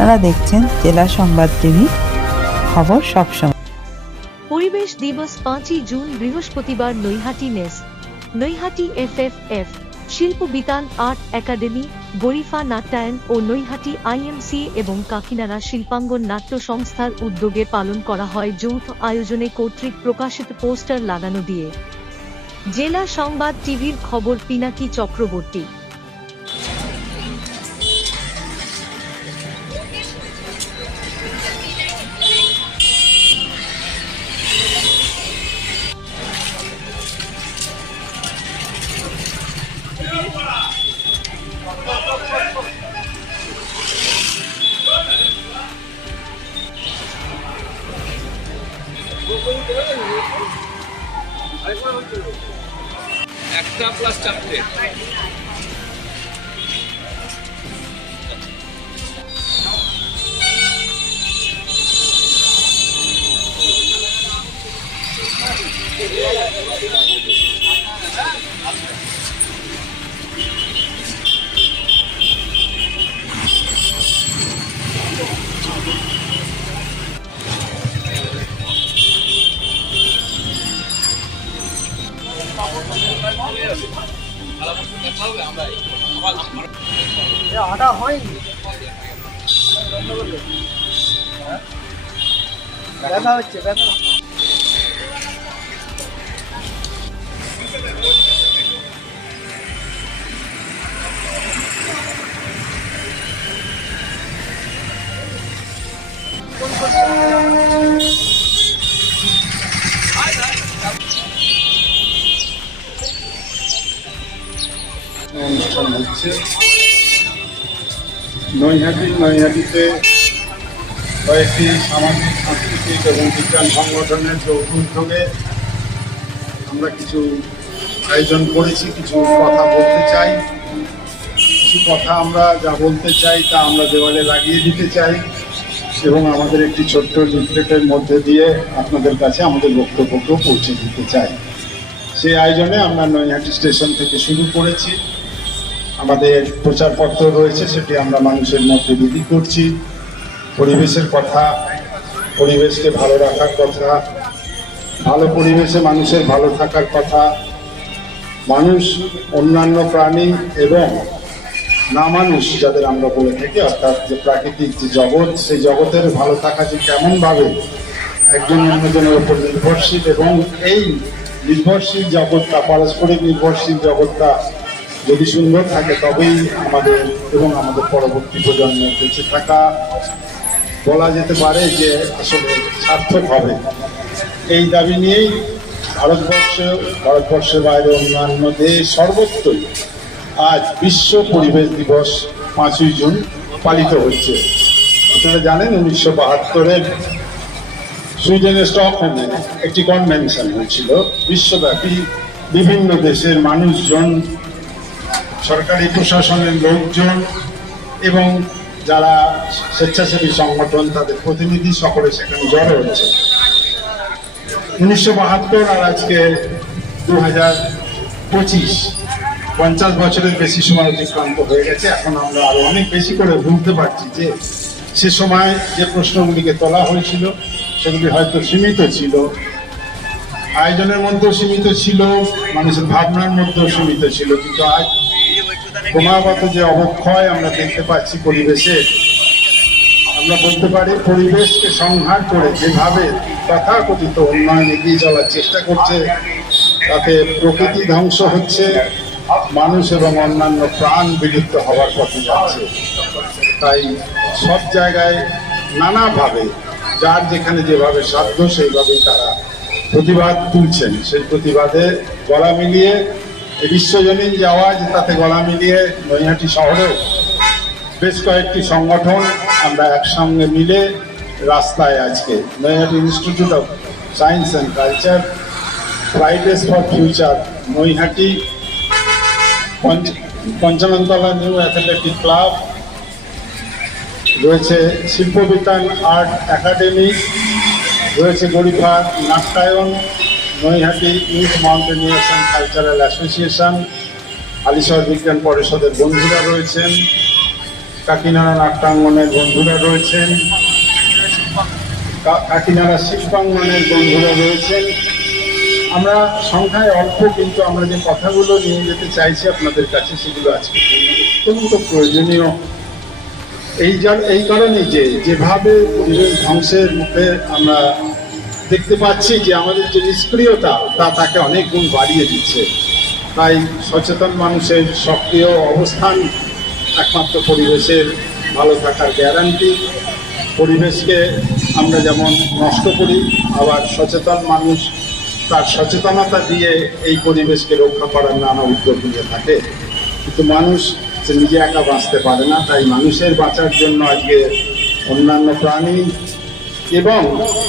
আপনারা দেখছেন জেলা সংবাদ টিভি, খবর সবসময় পরিবেশ দিবস পাঁচই জুন, বৃহস্পতিবার, Naihati নেস। Naihati FFF, Shilpa Bitan, art academy Garifa Natyayan ও নৈহাটি আইএমসি এবং কাকিনাড়া শিল্পাঙ্গন নাট্য সংস্থার উদ্যোগে পালন করা হয় যৌথ আয়োজনে কর্তৃক প্রকাশিত পোস্টার লাগানো দিয়ে। জেলা সংবাদ টিভির খবর পিনাকি চক্রবর্তী। একটা প্লাস চারটে আটা হয়নি ব্যথা হচ্ছে ব্যথা হচ্ছে। অনুষ্ঠান হচ্ছে। নৈহাটি, নৈহাটিতে কয়েকটি সামাজিক, সাংস্কৃতিক এবং বিজ্ঞান সংগঠনের যৌথ উদ্যোগে আমরা কিছু আয়োজন করেছি, কিছু কথা বলতে চাই। কিছু কথা আমরা যা বলতে চাই তা আমরা দেওয়ালে লাগিয়ে দিতে চাই এবং আমাদের একটি ছোট্ট লিফলেটের মধ্যে দিয়ে আপনাদের কাছে আমাদের বক্তব্যকেও পৌঁছে দিতে চাই। সেই আয়োজনে আমরা নৈহাটি স্টেশন থেকে শুরু করেছি। আমাদের প্রচারপত্র রয়েছে, সেটি আমরা মানুষের মধ্যে বিলি করছি। পরিবেশের কথা, পরিবেশকে ভালো রাখার কথা, ভালো পরিবেশে মানুষের ভালো থাকার কথা, মানুষ, অন্যান্য প্রাণী এবং না মানুষ যাদের আমরা বলে থাকি, অর্থাৎ যে প্রাকৃতিক যে জগৎ, সেই জগতের ভালো থাকা যে কেমনভাবে একজন অন্যজনের উপর নির্ভরশীল এবং এই নির্ভরশীল জগৎটা, পারস্পরিক নির্ভরশীল জগৎটা যদি সুন্দর থাকে তবেই আমাদের এবং আমাদের পরবর্তী প্রজন্মের বেঁচে থাকা বলা যেতে পারে যে আসলে সার্থক হবে। এই দাবি নিয়েই ভারতবর্ষ, ভারতবর্ষের বাইরে অন্যান্য দেশ সর্বত্রই আজ বিশ্ব পরিবেশ দিবস পাঁচই জুন পালিত হচ্ছে। আপনারা জানেন উনিশশো বাহাত্তরে সুইডেনের স্টকহোমে একটি কনভেনশন হয়েছিল। বিশ্বব্যাপী বিভিন্ন দেশের মানুষজন সরকারি প্রশাসনের লোকজন এবং যারা স্বেচ্ছাসেবী সংগঠন, তাদের প্রতিনিধি সকলে সেখানে জড়ো হচ্ছে উনিশশো বাহাত্তর আর আজকে দু হাজার পঁচিশ, পঞ্চাশ বছরের বেশি সময় অতিক্রান্ত হয়ে গেছে। এখন আমরা আরও অনেক বেশি করে বুঝতে পারছি যে সে সময় যে প্রশ্নগুলিকে তোলা হয়েছিল, সেগুলি হয়তো সীমিত ছিল। আয়োজনের মধ্যেও সীমিত ছিল, মানুষের ভাবনার মধ্যেও সীমিত ছিল, কিন্তু আজ ক্রমাগত যে অবক্ষয় আমরা দেখতে পাচ্ছি পরিবেশে, আমরা বলতে পারি পরিবেশকে সংহার করে যেভাবে তথাকথিত উন্নয়ন এগিয়ে চলার চেষ্টা করছে, তাতে প্রকৃতি ধ্বংস হচ্ছে, মানুষ এবং অন্যান্য প্রাণ বিলুপ্ত হওয়ার পথে যাচ্ছে। তাই সব জায়গায় নানাভাবে, যার যেখানে যেভাবে সাধ্য সেইভাবেই তারা প্রতিবাদ তুলছেন। সেই প্রতিবাদে গলা মিলিয়ে বিশ্বজনীন যে আওয়াজ তাতে গলা মিলিয়ে নৈহাটি শহরেও বেশ কয়েকটি সংগঠন আমরা একসঙ্গে মিলে রাস্তায় আজকে Naihati institute of science and culture Fridays for future Naihati পঞ্চ- পঞ্চাননতলা নিউ অ্যাথলেটিক ক্লাব রয়েছে শিল্পবিতান আর্ট একাডেমি রয়েছে Garifa Natyayan Naihati youth mountaineers and cultural association Halisahar বিজ্ঞান পরিষদের বন্ধুরা রয়েছেন, কাকিনাড়া নাট্যাঙ্গনের বন্ধুরা রয়েছেন কাকিনাড়া শিল্পাঙ্গনের বন্ধুরা রয়েছেন। আমরা সংখ্যায় অল্প, কিন্তু আমরা যে কথাগুলো নিয়ে যেতে চাইছি আপনাদের কাছে সেগুলো আজকে অত্যন্ত প্রয়োজনীয়। এই এই কারণেই যে যেভাবে পরিবেশ ধ্বংসের মুখে আমরা দেখতে পাচ্ছি যে আমাদের যে নিষ্ক্রিয়তা, তা তাকে অনেক গুণ বাড়িয়ে দিচ্ছে। তাই সচেতন মানুষের সক্রিয় অবস্থান একমাত্র পরিবেশের ভালো থাকার গ্যারান্টি পরিবেশকে আমরা যেমন নষ্ট করি, আবার সচেতন মানুষ তার সচেতনতা দিয়ে এই পরিবেশকে রক্ষা করার নানা উদ্যোগ নিয়ে থাকে। কিন্তু মানুষ সে নিজে একা বাঁচতে পারে না, তাই মানুষের বাঁচার জন্য আজকে অন্যান্য প্রাণী এবং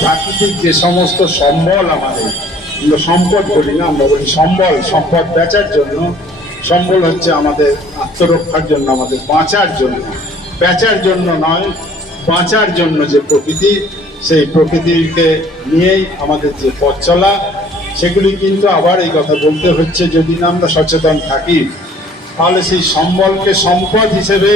প্রাকৃতিক যে সমস্ত সম্বল আমাদের সম্পদ বলি না, আমরা বলি সম্বল, সম্পদ বেচার জন্য। সম্বল হচ্ছে আমাদের আত্মরক্ষার জন্য, আমাদের বাঁচার জন্য। বেচার জন্য নয়, বাঁচার জন্য যে প্রকৃতি, সেই প্রকৃতিকে নিয়েই আমাদের যে পথ চলা, সেগুলি কিন্তু আবার এই কথা বলতে হচ্ছে, যদি না আমরা সচেতন থাকি, তাহলে সেই সম্বলকে সম্পদ হিসেবে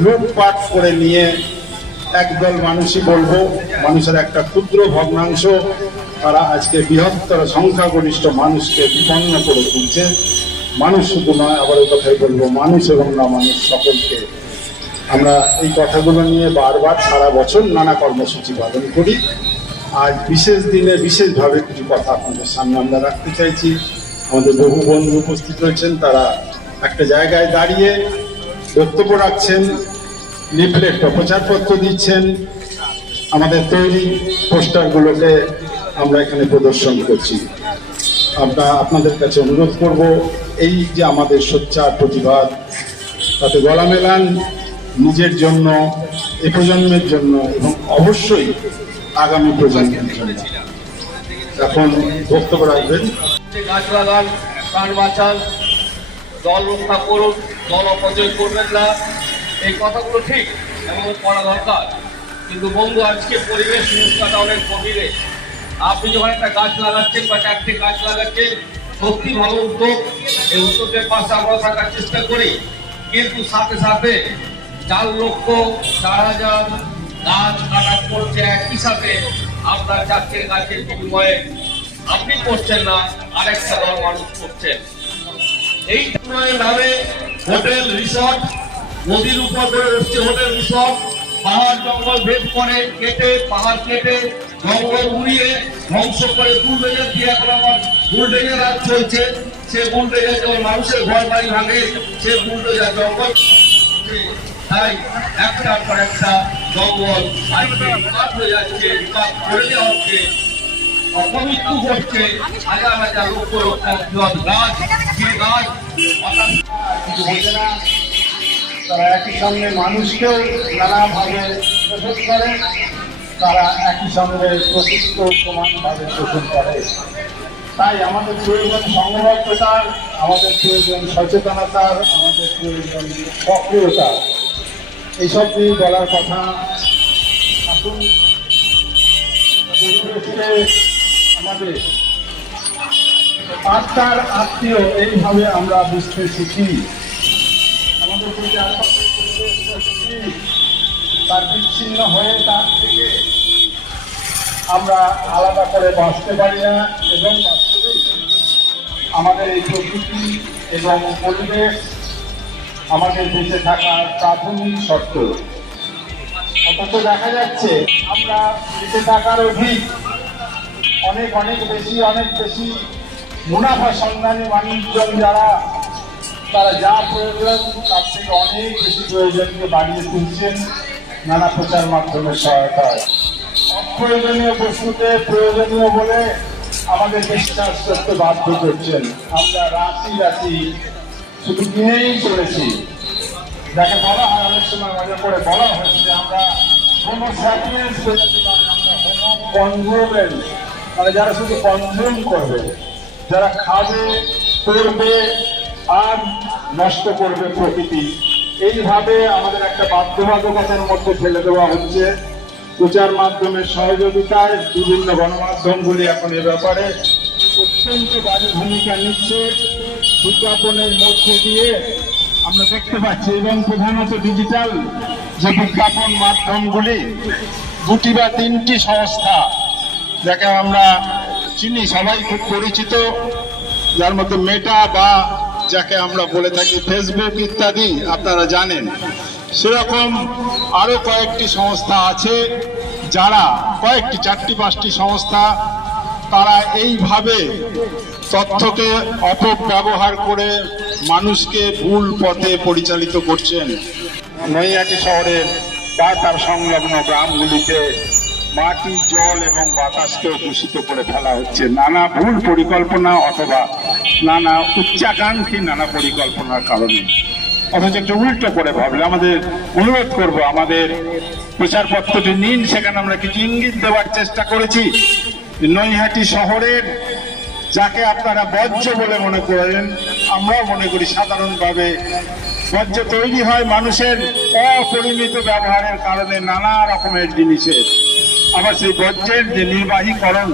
লুটপাট করে নিয়ে একদল মানুষই বলব, মানুষের একটা ক্ষুদ্র ভগ্নাংশ, তারা আজকে বৃহত্তর সংখ্যাগরিষ্ঠ মানুষকে বিপন্ন করে তুলছে। মানুষ শুধু নয়, আবার ওই কথাই বলব, মানুষ এবং না মানুষ সকলকে। আমরা এই কথাগুলো নিয়ে বারবার সারা বছর নানা কর্মসূচি পালন করি। আজ বিশেষ দিনে বিশেষভাবে কিছু কথা আপনাদের সামনে আমরা রাখতে চাইছি। আমাদের বহু বন্ধু উপস্থিত রয়েছেন, তারা একটা জায়গায় দাঁড়িয়ে বক্তব্য রাখছেন। লিফলেট প্রচারপত্র দিচ্ছেন। আমাদের তৈরি পোস্টারগুলোকে আমরা এখানে প্রদর্শন করছি। আমরা আপনাদের কাছে অনুরোধ করব, এই যে আমাদের সোচ্চার প্রতিবাদ, তাতে গলা মেলান নিজের জন্য, এ প্রজন্মের জন্য এবং অবশ্যই আগামী প্রজন্মের জন্য। এখন বক্তব্য রাখবেন। গাছ লাগান প্রাণ বাঁচান জল রক্ষা করুন জল অপচয় করবেন না। এই কথাগুলো ঠিক এবং করা দরকার। কিন্তু বন্ধু, আজকে পরিবেশ সমস্যাটা অনেক গভীরে। আপনি যখন একটা গাছ লাগাচ্ছেন বা চারটে গাছ লাগাচ্ছেন, সত্যি ভালো উদ্যোগ। এই উদ্যোগের পাশে আমরা থাকার চেষ্টা করি। কিন্তু সাথে সাথে চার লক্ষ চার হাজার গাছ কাটা পড়ছে একই সাথে আপনার চারটে গাছের বিনিময়ে আপনি করছেন না, আরেকটা দল মানুষ করছেন। এই নামে হোটেল, রিসর্ট নদীর উপর গড়ে উঠছে হোটেল রিসর্ট পাহাড় জঙ্গল ভেদ করে কেটে, পাহাড় কেটে, জঙ্গল উড়িয়ে ধ্বংস করে বুলডোজার দিয়ে এখন আমার বুলডোজার রাজ চলছে। সে বুলডোজার যখন মানুষের ঘর বাড়ি ভাঙে, সে বুলডোজার জঙ্গল তাই একটার পর একটা জঙ্গল বিকাশ হয়ে যাচ্ছে বিকাশ করে দেওয়া অপমৃত্যু ঘটছে, হাজার হাজার লক্ষ লক্ষ গাছ যে গাছ কিছু না। তারা একই সঙ্গে মানুষকেও নানাভাবে শোষণ করে, তারা একই সঙ্গে প্রকৃত সমানভাবে শোষণ করে। তাই আমাদের প্রয়োজন সংঘবদ্ধতার আমাদের প্রয়োজন সচেতনতার আমাদের প্রয়োজন সক্রিয়তা। এইসব নিয়ে বলার কথা আসুন। আমাদের আত্মার আত্মীয় এইভাবে আমরা বুঝতে শিখি। তার বিচ্ছিন্ন হয়ে তার থেকে আমরা আলাদা করে বাঁচতে পারি না এবং আমাদের এই প্রকৃতি এবং পরিবেশ আমাদের বেঁচে থাকার প্রাথমিক শর্ত। অথচ দেখা যাচ্ছে আমরা বেঁচে থাকার অধিক অনেক অনেক বেশি অনেক বেশি মুনাফা সন্ধানী মানুষজন যারা তারা যা প্রয়োজন তার থেকে অনেক বেশি প্রয়োজনকে বাড়িয়ে তুলছেন নানা প্রচার মাধ্যমের সহায়তায়। অপ্রয়োজনীয় বস্তুতে প্রয়োজনীয় বলে আমাদের বিশ্বাস করতে বাধ্য করছেন। আমরা রাশি রাতি শুধু কিনেই চলেছি। যাকে বলা হয় অনেক সময় মজা করে বলা হয়েছে যে আমরা হোমো স্যাপিয়েন্স প্রজাতি নয়, আমরা হোমো কনজুমেন্ট মানে যারা শুধু কনজিউম করবে যারা খাবে করবে আর নষ্ট করবে প্রকৃতি। এইভাবে আমাদের একটা বাধ্যবাধকতার মধ্যে ফেলে দেওয়া হচ্ছে। প্রচার মাধ্যমের সহযোগিতায় বিভিন্ন গণমাধ্যমগুলি এখন এ ব্যাপারে অত্যন্ত বাজে ভূমিকা নিচ্ছে। বিজ্ঞাপনের মধ্যে দিয়ে আমরা দেখতে পাচ্ছি, এবং প্রধানত ডিজিটাল যে বিজ্ঞাপন মাধ্যমগুলি, দুটি বা তিনটি সংস্থা, যাকে আমরা চিনি, সবাই খুব পরিচিত, যার মধ্যে মেটা বা যাকে আমরা বলে থাকি ফেসবুক ইত্যাদি, আপনারা জানেন। সেরকম আরও কয়েকটি সংস্থা আছে, যারা কয়েকটি, চারটি, পাঁচটি সংস্থা, তারা এইভাবে তথ্যকে অপব্যবহার করে মানুষকে ভুল পথে পরিচালিত করছেন। নৈয়াটি শহরের বা তার সংলগ্ন গ্রামগুলিতে মাটি, জল এবং বাতাসকেও দূষিত করে ফেলা হচ্ছে। নানা ভুল পরিকল্পনা অথবা নানা উচ্চাকাঙ্ক্ষী নানা পরিকল্পনার কারণে। অথচ একটু উল্টো করে ভাবলে আমাদের অনুরোধ করব, আমাদের প্রচারপত্রটি নিন, সেখানে আমরা কিছু ইঙ্গিত দেওয়ার চেষ্টা করেছি। নৈহাটি শহরের, যাকে আপনারা বর্জ্য বলে মনে করেন, আমরাও মনে করি সাধারণভাবে বর্জ্য তৈরি হয় মানুষের অপরিমিত ব্যবহারের কারণে নানা রকমের জিনিসের। আবার সেই বর্জ্যের যে নির্বাহীকরণ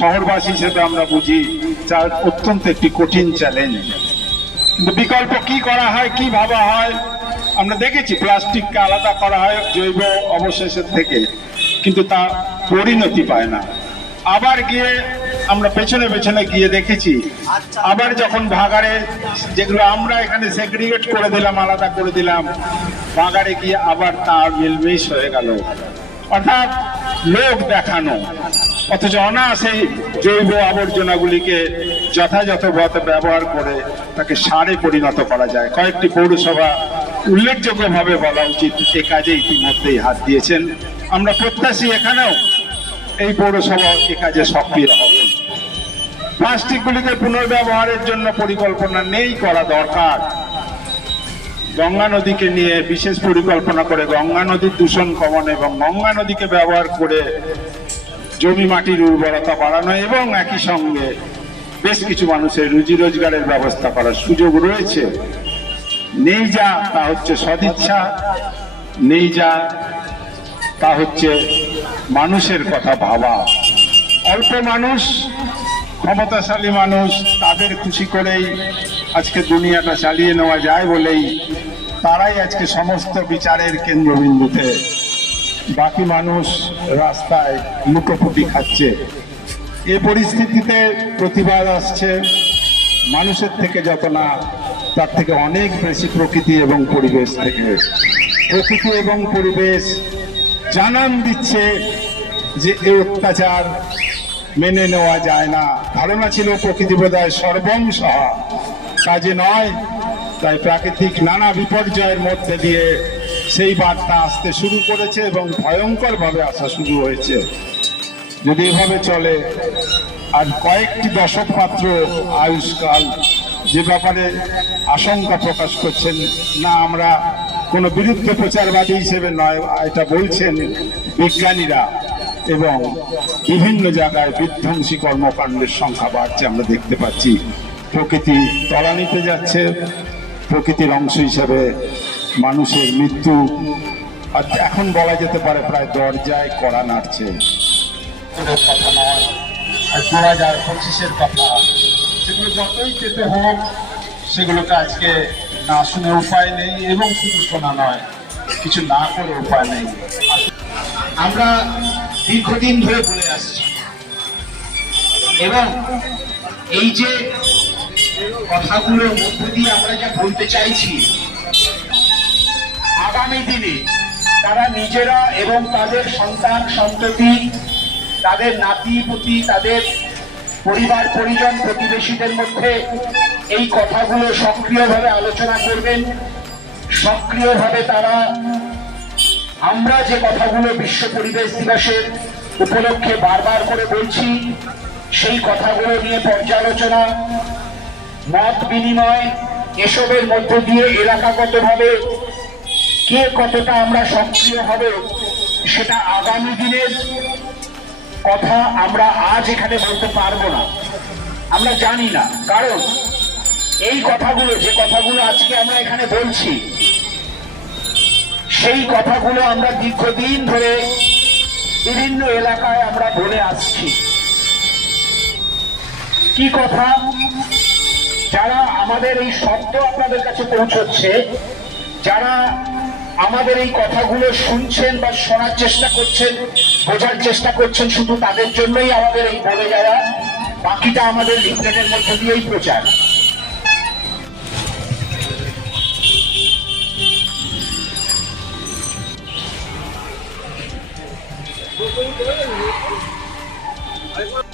শহরবাসী হিসেবে আমরা বুঝি যা অত্যন্ত একটি কঠিন চ্যালেঞ্জ কিন্তু বিকল্প কি করা হয়, কি ভাবা হয়, আমরা দেখেছি, প্লাস্টিককে আলাদা করা হয় জৈব অবশেষের থেকে, কিন্তু তা পরিণতি পায় না। আবার গিয়ে আমরা পেছনে পেছনে গিয়ে দেখেছি, আবার যখন ভাগাড়ে যেগুলো আমরা এখানে সেগ্রিগেট করে দিলাম, আলাদা করে দিলাম, ভাগাড়ে গিয়ে আবার তার মিলমিশ হয়ে গেল। অর্থাৎ লোক দেখানো। অথচ অনায়াসে জৈব আবর্জনাগুলিকে যথাযথ পথে ব্যবহার করে তাকে সারে পরিণত করা যায়। কয়েকটি পৌরসভা উল্লেখযোগ্যভাবে বলা উচিত, এ কাজে ইতিমধ্যেই হাত দিয়েছেন। আমরা প্রত্যাশী এখানেও এই পৌরসভা এ কাজে সক্রিয় হবে। প্লাস্টিকগুলিকে পুনর্ব্যবহারের জন্য পরিকল্পনা নেই করা দরকার। গঙ্গা নদীকে নিয়ে বিশেষ পরিকল্পনা করে গঙ্গা নদীর দূষণ কমন এবং গঙ্গা নদীকে ব্যবহার করে জমি মাটির উর্বরতা বাড়ানো এবং একই সঙ্গে বেশ কিছু মানুষের রুজি রোজগারের ব্যবস্থা করার সুযোগ রয়েছে। নেই যা, তা হচ্ছে সদিচ্ছা। নেই যা, তা হচ্ছে মানুষের কথা ভাবা। অল্প মানুষ ক্ষমতাশালী মানুষ তাদের খুশি করেই আজকে দুনিয়াটা চালিয়ে নেওয়া যায় বলেই তারাই আজকে সমস্ত বিচারের কেন্দ্রবিন্দুতে। বাকি মানুষ রাস্তায় লুটোপুটি খাচ্ছে। এ পরিস্থিতিতে প্রতিবাদ আসছে। মানুষের থেকে যত না, তার থেকে অনেক বেশি প্রকৃতি এবং পরিবেশ থেকে। প্রকৃতি এবং পরিবেশ জানান দিচ্ছে যে এ অত্যাচার মেনে নেওয়া যায় না। ধারণা ছিল প্রকৃতি বোধহয় সর্বং সহা। কাজে নয়, তাই প্রাকৃতিক নানা বিপর্যয়ের মধ্যে দিয়ে সেই বার্তা আসতে শুরু করেছে এবং ভয়ঙ্কর ভাবে আসা শুরু হয়েছে। যদি এভাবে চলে, আর কয়েকটি দশক মাত্র আয়ুষ্কাল, যে ব্যাপারে আশঙ্কা প্রকাশ করছেন, না আমরা কোনো বিরুদ্ধ প্রচারবাদী হিসেবে নয়, এটা বলছেন বিজ্ঞানীরা। এবং বিভিন্ন জায়গায় বিধ্বংসী কর্মকাণ্ডের সংখ্যা বাড়ছে আমরা দেখতে পাচ্ছি। প্রকৃতি তলানিতে যাচ্ছে। প্রকৃতির অংশ হিসাবে মানুষের মৃত্যু, আর এখন বলা যেতে পারে প্রায় দরজায় কড়া নাড়ছে। কথা নয়, আর দু হাজার পঁচিশের কথা। সেগুলো যতই পেতে হোক, সেগুলোকে আজকে না শুনে উপায় নেই এবং শুধু শোনা নয়, কিছু না করে উপায় নেই। আমরা দীর্ঘদিন ধরে বলে আসছি। এবং এই যে কথাগুলোর মধ্য দিয়ে আমরা যা বলতে চাইছি, আগামী দিনে তারা নিজেরা এবং তাদের সন্তান, সন্ততি, তাদের নাতি, পুতি, তাদের পরিবার, পরিজন, প্রতিবেশীদের মধ্যে এই কথাগুলো সক্রিয়ভাবে আলোচনা করবেন। সক্রিয়ভাবে তারা আমরা যে কথাগুলো বিশ্ব পরিবেশ দিবসের উপলক্ষে বারবার করে বলছি, সেই কথাগুলো নিয়ে পর্যালোচনা, মত বিনিময়, এসবের মধ্য দিয়ে এলাকাগতভাবে কে কতটা আমরা সক্রিয় হবে, সেটা আগামী দিনের কথা আমরা আজ এখানে বলতে পারব না। আমরা জানি না, কারণ এই কথাগুলো, যে কথাগুলো আজকে আমরা এখানে বলছি সেই কথাগুলো আমরা দীর্ঘদিন ধরে বিভিন্ন এলাকায় আমরা বলে আসছি। কি কথা? যারা আমাদের এই শব্দ আপনাদের কাছে পৌঁছচ্ছে, যারা আমাদের এই কথাগুলো শুনছেন বা শোনার চেষ্টা করছেন, বোঝার চেষ্টা করছেন, শুধু তাদের জন্যই আমাদের এই বলে যাওয়া, বাকিটা আমাদের লিফলেটের মধ্যে দিয়েই প্রচার।